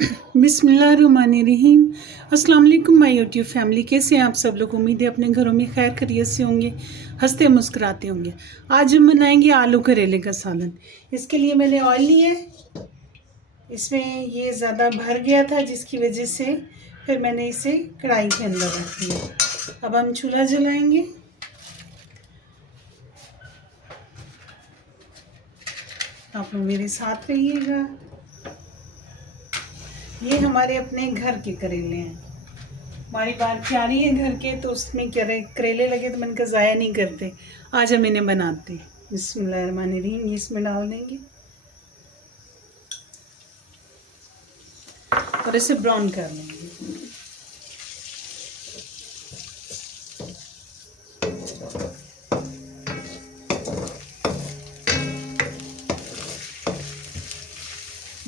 बिस्मिल्लाहिर्रहमानिर्रहीम। अस्सलाम वालेकुम माय यूट्यूब फैमिली, कैसे हैं आप सब लोग। उम्मीद है अपने घरों में खैर खैरियत से होंगे, हंसते मुस्कुराते होंगे। आज हम बनाएंगे आलू करेले का सालन। इसके लिए मैंने ऑयल लिया है, इसमें ये ज़्यादा भर गया था जिसकी वजह से फिर मैंने इसे कढ़ाई के अंदर रख दिया। अब हम चूल्हा जलाएंगे। आप लोग मेरे साथ रहिएगा। ये हमारे अपने घर के करेले हैं। हमारी बालकनी है घर के, तो उसमें करेले लगे तो मन का ज़ाया नहीं करते। आज हम इन्हें बनाते हैं। बिस्मिल्लाहिर्रहमानिर्रहीम। इसमें डाल देंगे और इसे ब्राउन कर लेंगे।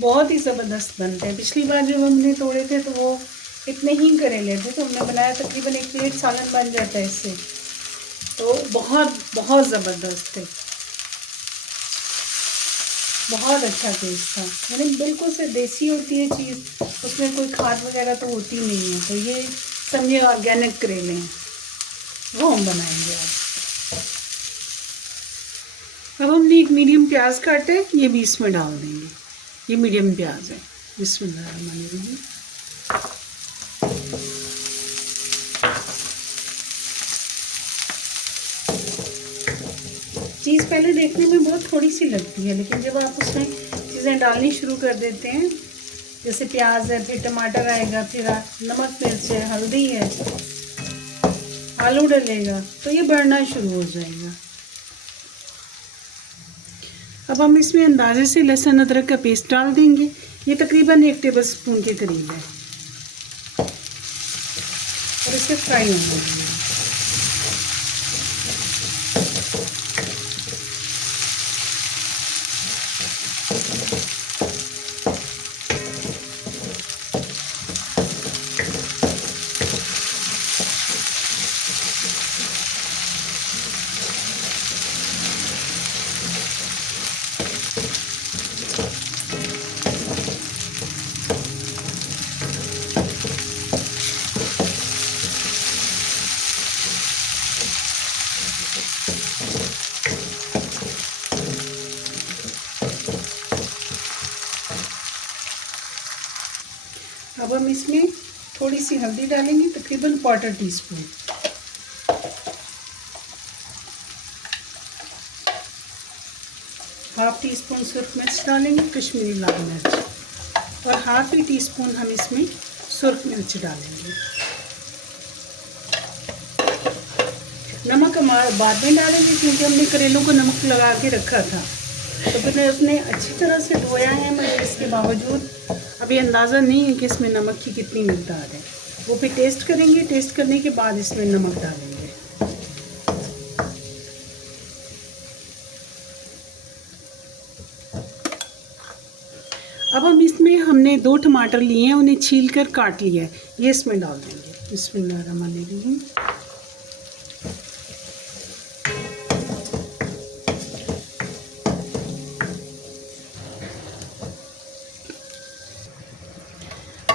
बहुत ही ज़बरदस्त बनते हैं। पिछली बार जब हमने तोड़े थे तो वो इतने ही करेले थे, तो हमने बनाया तकरीबन 1 प्लेट सालन बन जाता है इससे। तो बहुत बहुत ज़बरदस्त थे, बहुत अच्छा टेस्ट था। यानी बिल्कुल से देसी होती है चीज़, उसमें कोई खाद वगैरह तो होती नहीं है। तो ये समझिए ऑर्गेनिक करेले हैं, वो हम बनाएंगे आज। अब हमने एक मीडियम प्याज काटा है, ये भी इसमें डाल देंगे। ये मीडियम प्याज है। बिस्मिल्लाहिर्रहमानिर्रहीम। चीज़ पहले देखने में बहुत थोड़ी सी लगती है, लेकिन जब आप उसमें चीज़ें डालनी शुरू कर देते हैं, जैसे प्याज है, फिर टमाटर आएगा, फिर नमक मिर्च है, हल्दी है, आलू डलेगा, तो ये बढ़ना शुरू हो जाएगा। अब हम इसमें अंदाजे से लहसुन अदरक का पेस्ट डाल देंगे। ये तकरीबन 1 टेबल स्पून के करीब है और इसे फ्राई होने देंगे। अब हम इसमें थोड़ी सी हल्दी डालेंगे, तकरीबन 1/4 टीस्पून। हाफ टी स्पून सुर्ख मिर्च डालेंगे, कश्मीरी लाल मिर्च, और हाफ ही टीस्पून हम इसमें सुर्ख मिर्च डालेंगे। नमक हम बाद में डालेंगे क्योंकि हमने करेलों को नमक लगा के रखा था। तो फिर उसने अच्छी तरह से धोया है, मगर इसके बावजूद अभी अंदाज़ा नहीं है कि इसमें नमक की कितनी मिकदार है। वो फिर टेस्ट करेंगे, टेस्ट करने के बाद इसमें नमक डालेंगे। अब हम इसमें हमने 2 टमाटर लिए हैं, उन्हें छील कर काट लिया है, ये इसमें डाल देंगे। बिस्मिल्लाहिर्रहमानिर्रहीम।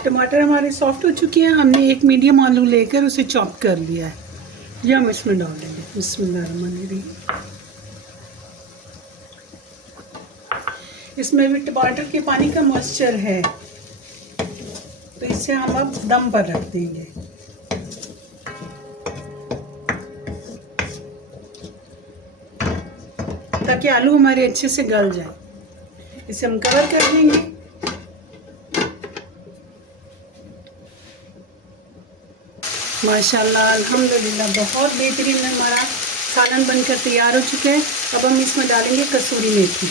टमाटर हमारे सॉफ्ट हो चुके हैं। हमने एक मीडियम आलू लेकर उसे चॉप कर लिया है, ये हम इसमें डाल देंगे। बिस्मिल्लाहिर्रहमानिर्रहीम। इसमें भी टमाटर के पानी का मॉइस्चर है, तो इसे हम अब दम पर रख देंगे। ताकि आलू हमारे अच्छे से गल जाए। इसे हम कवर कर देंगे। माशाल्लाह, अल्हम्दुलिल्लाह, बहुत बेहतरीन हमारा सालन बनकर तैयार हो चुका है। अब हम इसमें डालेंगे कसूरी मेथी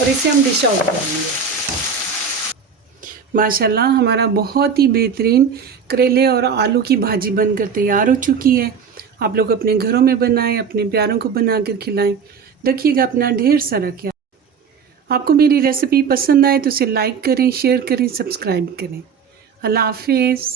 और इसे हम डिश आउट करेंगे। माशाल्लाह, हमारा बहुत ही बेहतरीन करेले और आलू की भाजी बनकर तैयार हो चुकी है। आप लोग अपने घरों में बनाएं, अपने प्यारों को बना कर खिलाएं। रखिएगा अपना ढेर सारा ख्याल। आपको मेरी रेसिपी पसंद आए तो उसे लाइक करें, शेयर करें, सब्सक्राइब करें। अल्लाह हाफिज़।